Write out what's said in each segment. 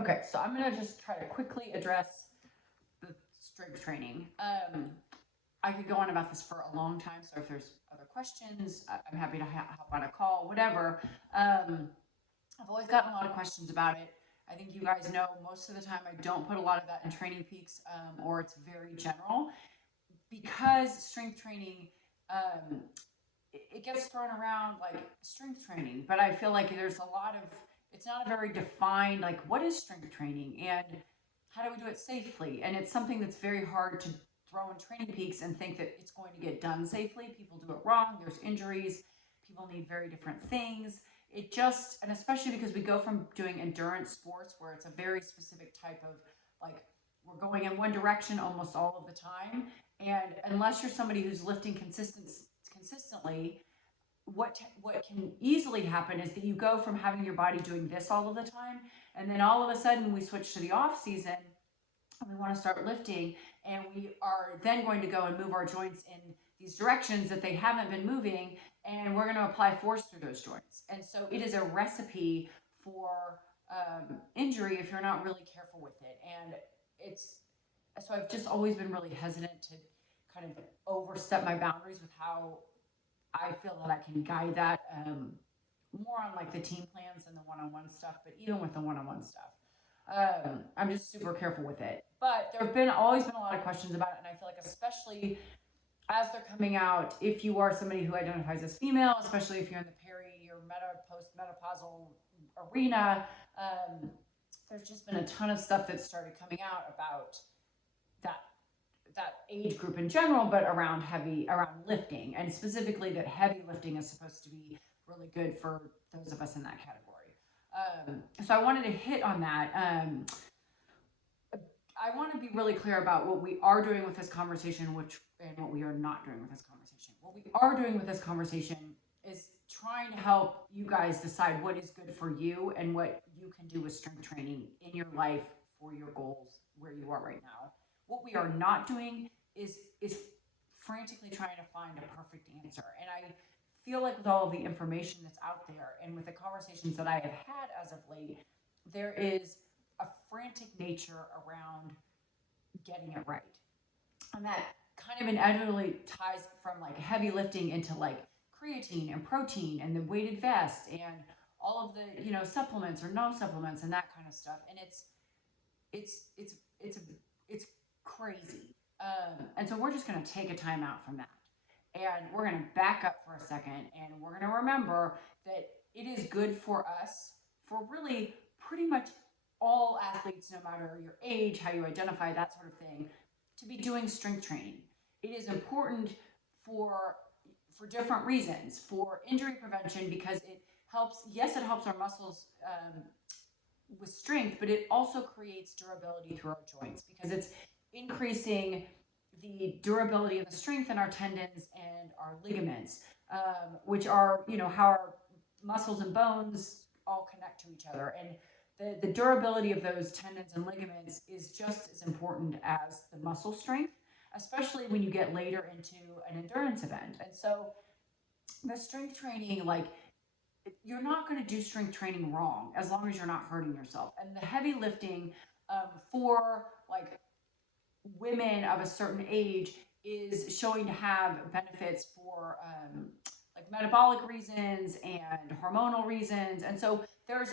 Okay, so I'm gonna just try to quickly address the strength training. I could go on about this for a long time, so if there's other questions, I'm happy to hop on a call, whatever. I've always gotten a lot of questions about it. I think you guys know most of the time I don't put a lot of that in Training Peaks, or it's very general because strength training, um, it gets thrown around like strength training, but I feel like there's a lot of, it's not a very defined, like, what is strength training and how do we do it safely? And it's something that's very hard to throw in Training Peaks and think that it's going to get done safely. People do it wrong, there's injuries, people need very different things. It just, and especially because we go from doing endurance sports where it's a very specific type of, like, we're going in one direction almost all of the time. And unless you're somebody who's lifting consistently, what can easily happen is that you go from having your body doing this all of the time, and then all of a sudden we switch to the off season and we want to start lifting, and we are then going to go and move our joints in these directions that they haven't been moving, and we're going to apply force through those joints. And so it is a recipe for injury if you're not really careful with it. And it's, so I've just always been really hesitant to kind of overstep my boundaries with how I feel that I can guide that, more on like the team plans and the one-on-one stuff, but even with the one-on-one stuff, I'm just super careful with it. But there have been always been a lot of questions about it, and I feel like especially as they're coming out, if you are somebody who identifies as female, especially if you're in the peri or post-menopausal arena, there's just been a ton of stuff that's started coming out about that that age group in general, but around lifting, and specifically that heavy lifting is supposed to be really good for those of us in that category. So I wanted to hit on that. I want to be really clear about what we are doing with this conversation, and what we are not doing with this conversation. What we are doing with this conversation is trying to help you guys decide what is good for you and what you can do with strength training in your life for your goals where you are right now. What we are not doing is frantically trying to find a perfect answer. And I feel like with all of the information that's out there and with the conversations that I have had as of late, there is a frantic nature around getting it right. And that kind of inevitably ties from like heavy lifting into like creatine and protein and the weighted vest and all of the, supplements or no supplements and that kind of stuff. And it's it's it's it's crazy. And so we're just going to take a time out from that, and we're going to back up for a second, and we're going to remember that it is good for us, for really pretty much all athletes, no matter your age, how you identify, that sort of thing, to be doing strength training. It is important for different reasons. For injury prevention, because it helps. Yes, it helps our muscles, with strength, but it also creates durability through our joints because it's increasing the durability of the strength in our tendons and our ligaments, which are, how our muscles and bones all connect to each other. And the durability of those tendons and ligaments is just as important as the muscle strength, especially when you get later into an endurance event. And so the strength training, like, you're not going to do strength training wrong as long as you're not hurting yourself. And the heavy lifting, for like women of a certain age is showing to have benefits for, like metabolic reasons and hormonal reasons. And so there's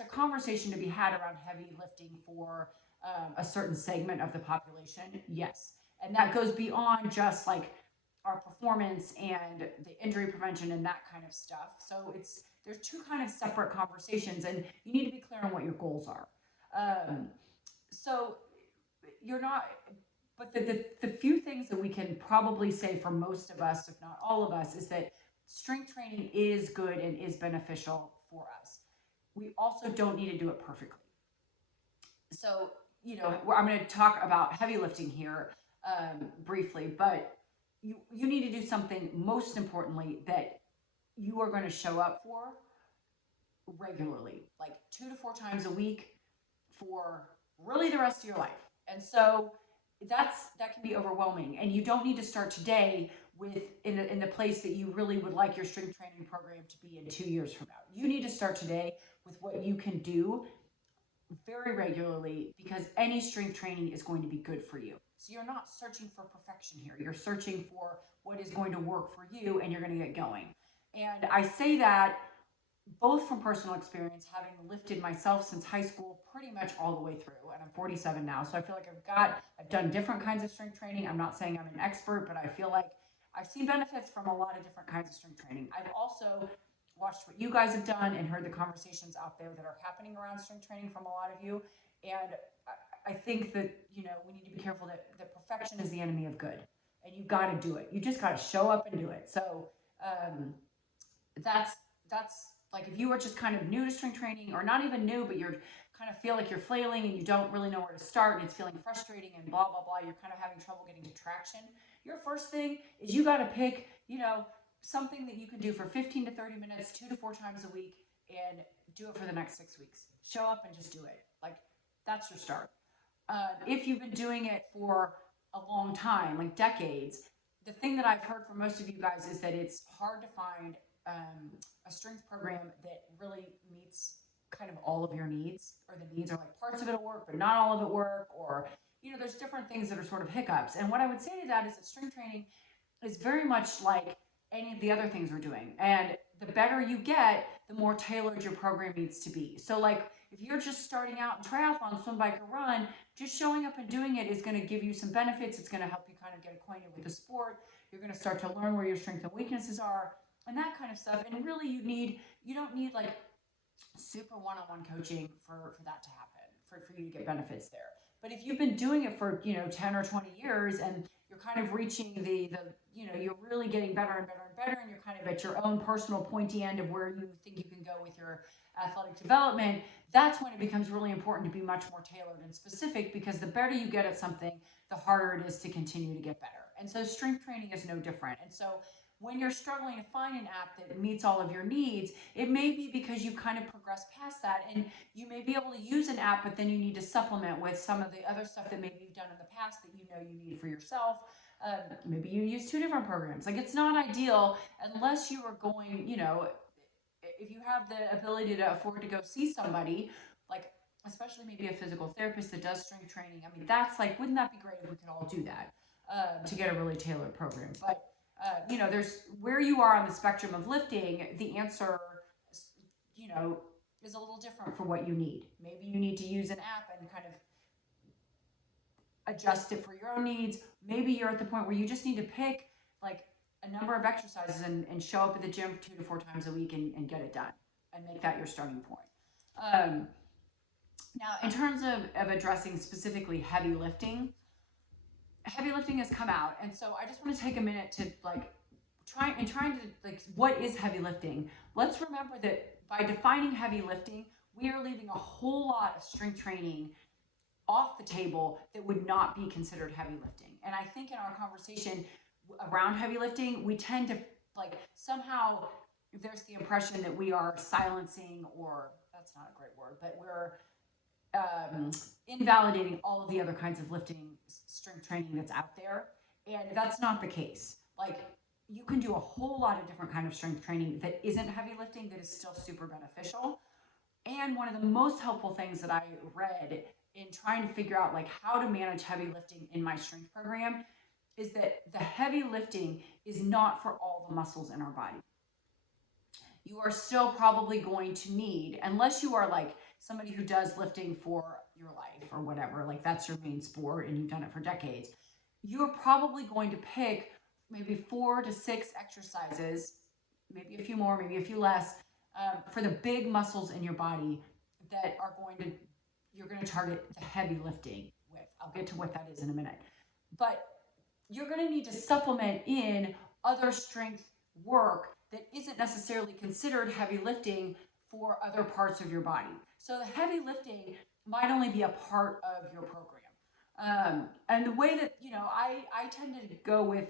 a conversation to be had around heavy lifting for, a certain segment of the population. Yes, and that goes beyond just like our performance and the injury prevention and that kind of stuff. So there's two kind of separate conversations, and you need to be clear on what your goals are. So you're not, but the few things that we can probably say for most of us, if not all of us, is that strength training is good and is beneficial for us. We also don't need to do it perfectly. So, I'm going to talk about heavy lifting here, briefly, but you need to do something, most importantly, that you are going to show up for regularly, like 2 to 4 times a week for really the rest of your life. And so that can be overwhelming, and you don't need to start today with in the place that you really would like your strength training program to be in 2 years from now. You need to start today with what you can do very regularly, because any strength training is going to be good for you. So you're not searching for perfection here. You're searching for what is going to work for you, and you're going to get going. And I say that both from personal experience, having lifted myself since high school pretty much all the way through, and I'm 47 now, so I feel like I've done different kinds of strength training. I'm not saying I'm an expert, but I feel like I've seen benefits from a lot of different kinds of strength training. I've also watched what you guys have done and heard the conversations out there that are happening around strength training from a lot of you. And I think that, we need to be careful that perfection is the enemy of good, and you got to do it. You just got to show up and do it. So that's like, if you are just kind of new to strength training, or not even new, but you're kind of feel like you're flailing and you don't really know where to start, and it's feeling frustrating and blah, blah, blah, you're kind of having trouble getting to traction. Your first thing is you got to pick, something that you can do for 15 to 30 minutes, 2 to 4 times a week, and do it for the next 6 weeks. Show up and just do it. Like, that's your start. If you've been doing it for a long time, like decades, the thing that I've heard from most of you guys is that it's hard to find a strength program that really meets kind of all of your needs, or the needs are like parts of it will work, but not all of it work, or, there's different things that are sort of hiccups. And what I would say to that is that strength training is very much like any of the other things we're doing. And the better you get, the more tailored your program needs to be. So like, if you're just starting out in triathlon, swim, bike, or run, just showing up and doing it is going to give you some benefits. It's going to help you kind of get acquainted with the sport. You're going to start to learn where your strengths and weaknesses are, and that kind of stuff. And really, you don't need like super one-on-one coaching for that to happen, for you to get benefits there. But if you've been doing it for 10 or 20 years, and you're kind of reaching the you're really getting better and better and better, and you're kind of at your own personal pointy end of where you think you can go with your athletic development, that's when it becomes really important to be much more tailored and specific, because the better you get at something, the harder it is to continue to get better. And so strength training is no different. And so when you're struggling to find an app that meets all of your needs, it may be because you kind of progressed past that, and you may be able to use an app, but then you need to supplement with some of the other stuff that maybe you've done in the past that you need for yourself. Maybe you use 2 different programs. Like, it's not ideal unless you are going, if you have the ability to afford to go see somebody, like especially maybe a physical therapist that does strength training. I mean, that's like, wouldn't that be great if we could all do that to get a really tailored program? But there's where you are on the spectrum of lifting, the answer, is a little different for what you need. Maybe you need to use an app and kind of adjust it for your own needs. Maybe you're at the point where you just need to pick like a number of exercises and show up at the gym 2 to 4 times a week and get it done, and make that your starting point. Now, in terms of addressing specifically heavy lifting has come out. And so I just want to take a minute to trying to what is heavy lifting? Let's remember that by defining heavy lifting, we are leaving a whole lot of strength training off the table that would not be considered heavy lifting. And I think in our conversation around heavy lifting, we tend to somehow there's the impression that we are silencing, or that's not a great word, but we're invalidating all of the other kinds of lifting strength training that's out there. And that's not the case. Like, you can do a whole lot of different kind of strength training that isn't heavy lifting that is still super beneficial. And one of the most helpful things that I read in trying to figure out how to manage heavy lifting in my strength program is that the heavy lifting is not for all the muscles in our body. You are still probably going to need, unless you are somebody who does lifting for your life or whatever, that's your main sport and you've done it for decades, you're probably going to pick maybe 4 to 6 exercises, maybe a few more, maybe a few less, for the big muscles in your body that you're going to target the heavy lifting with. I'll get to what that is in a minute. But you're going to need to supplement in other strength work that isn't necessarily considered heavy lifting for other parts of your body. So the heavy lifting might only be a part of your program. And the way that, I tend to go with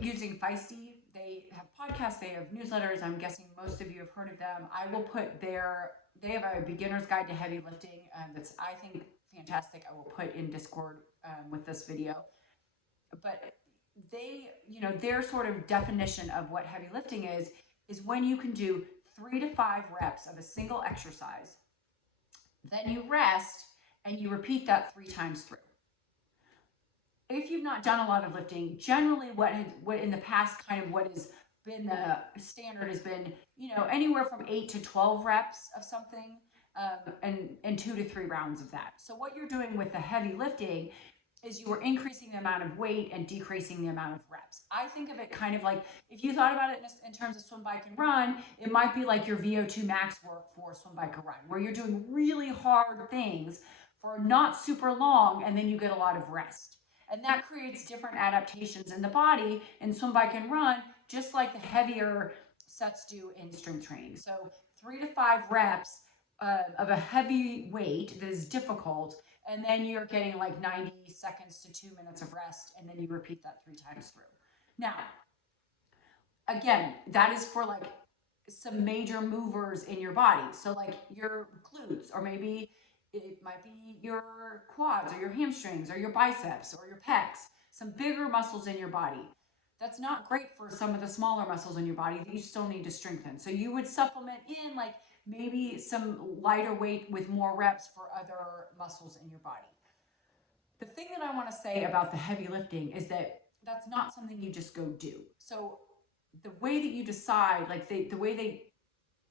using Feisty. They have podcasts, they have newsletters. I'm guessing most of you have heard of them. I will put they have a beginner's guide to heavy lifting that's, I think, fantastic. I will put in Discord with this video. But their sort of definition of what heavy lifting is when you can do 3 to 5 reps of a single exercise Then you rest and you repeat that 3 times through. If you've not done a lot of lifting, generally what in the past kind of what has been the standard has been, anywhere from 8 to 12 reps of something, and 2 to 3 rounds of that. So what you're doing with the heavy lifting is you are increasing the amount of weight and decreasing the amount of reps. I think of it kind of like, if you thought about it in terms of swim, bike, and run, it might be like your VO2 max work for swim, bike, or run, where you're doing really hard things for not super long, and then you get a lot of rest. And that creates different adaptations in the body in swim, bike, and run, just like the heavier sets do in strength training. So 3 to 5 reps of a heavy weight that is difficult, and then you're getting like 90 seconds to 2 minutes of rest, and then you repeat that 3 times through. Now, again, that is for like some major movers in your body. So like your glutes, or maybe it might be your quads or your hamstrings or your biceps or your pecs, some bigger muscles in your body. That's not great for some of the smaller muscles in your body that you still need to strengthen. So you would supplement in like maybe some lighter weight with more reps for other muscles in your body. The thing that I want to say about the heavy lifting is that that's not something you just go do. So the way that you decide, like the way they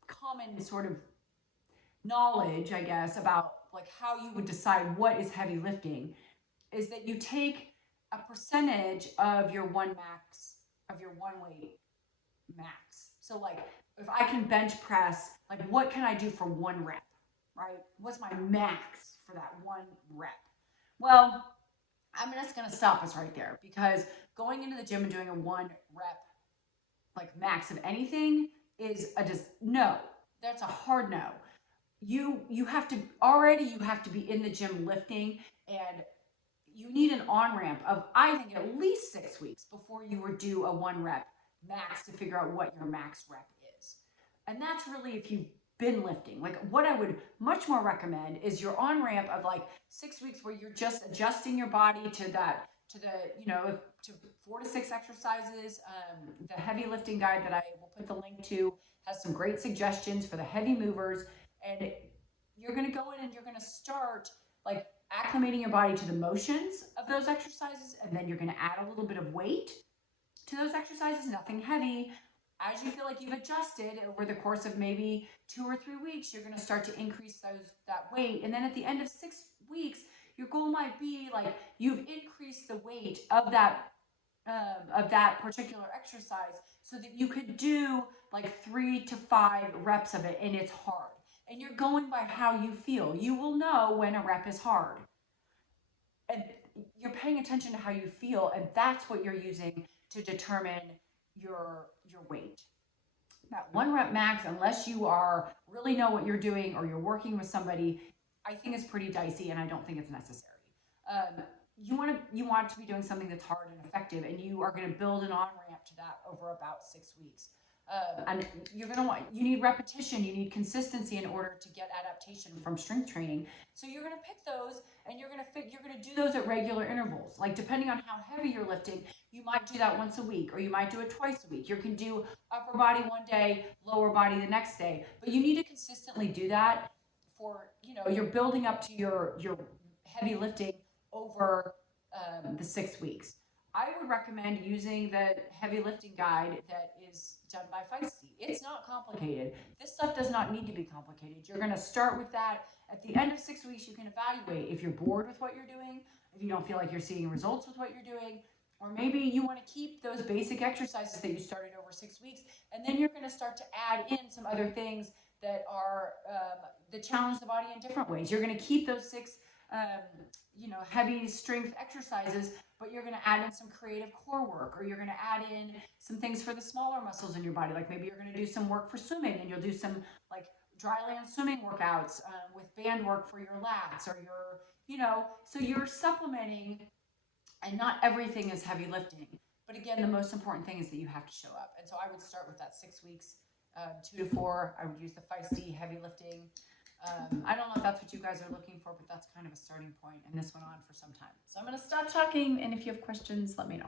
common sort of knowledge, I guess, about like how you would decide what is heavy lifting is that you take a percentage of your one weight max. So like if I can bench press, like what can I do for 1 rep, right? What's my max for that 1 rep? Well, I'm just going to stop us right there, because going into the gym and doing a 1 rep like max of anything is no. That's a hard no. You have to be in the gym lifting, and you need an on-ramp of, I think, at least 6 weeks before you would do a 1 rep max to figure out what your max rep is. And that's really if you've been lifting. Like what I would much more recommend is your on-ramp of like 6 weeks where you're just adjusting your body to that, to 4 to 6 exercises. The heavy lifting guide that I will put the link to has some great suggestions for the heavy movers. And you're going to go in and you're going to start like acclimating your body to the motions of those exercises, and then you're going to add a little bit of weight to those exercises, nothing heavy. As you feel like you've adjusted over the course of maybe 2 or 3 weeks, you're going to start to increase that weight. And then at the end of 6 weeks, your goal might be like you've increased the weight of that particular exercise so that you could do like 3 to 5 reps of it, and it's hard. And you're going by how you feel. You will know when a rep is hard. And you're paying attention to how you feel, and that's what you're using to determine your weight. That 1 rep max, unless you really know what you're doing or you're working with somebody, I think is pretty dicey, and I don't think it's necessary. You want to be doing something that's hard and effective, and you are going to build an on-ramp to that over about 6 weeks. And you need repetition, you need consistency in order to get adaptation from strength training. So you're going to pick those, and you're going to do those at regular intervals. Like depending on how heavy you're lifting, you might do that once a week, or you might do it twice a week. You can do upper body one day, lower body the next day, but you need to consistently do that for, you're building up to your heavy lifting over the 6 weeks. I would recommend using the heavy lifting guide that is done by Feisty. It's not complicated. This stuff does not need to be complicated. You're going to start with that. At the end of 6 weeks, you can evaluate if you're bored with what you're doing, if you don't feel like you're seeing results with what you're doing, or maybe you want to keep those basic exercises that you started over 6 weeks, and then you're going to start to add in some other things that are that challenge the body in different ways. You're going to keep those 6 heavy strength exercises, but you're going to add in some creative core work, or you're going to add in some things for the smaller muscles in your body. Like maybe you're going to do some work for swimming, and you'll do some like dry land swimming workouts with band work for your lats, or so you're supplementing, and not everything is heavy lifting. But again, the most important thing is that you have to show up. And so I would start with that 6 weeks, 2 to 4. I would use the Feisty heavy lifting. I don't know if that's what you guys are looking for, but that's kind of a starting point, and this went on for some time. So I'm going to stop talking, and if you have questions, let me know.